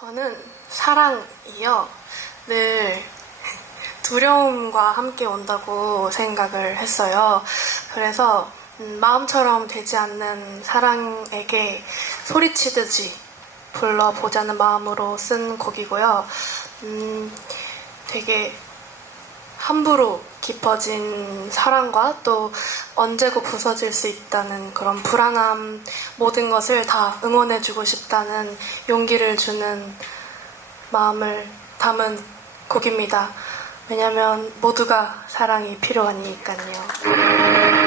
저는 사랑이요. 늘 두려움과 함께 온다고 생각을 했어요. 그래서 음, 마음처럼 되지 않는 사랑에게 소리치듯이 불러보자는 마음으로 쓴 곡이고요. 음, 되게 함부로 깊어진 사랑과 또 언제고 부서질 수 있다는 그런 불안함 모든 것을 다 응원해주고 싶다는 용기를 주는 마음을 담은 곡입니다. 왜냐면 모두가 사랑이 필요하니까요.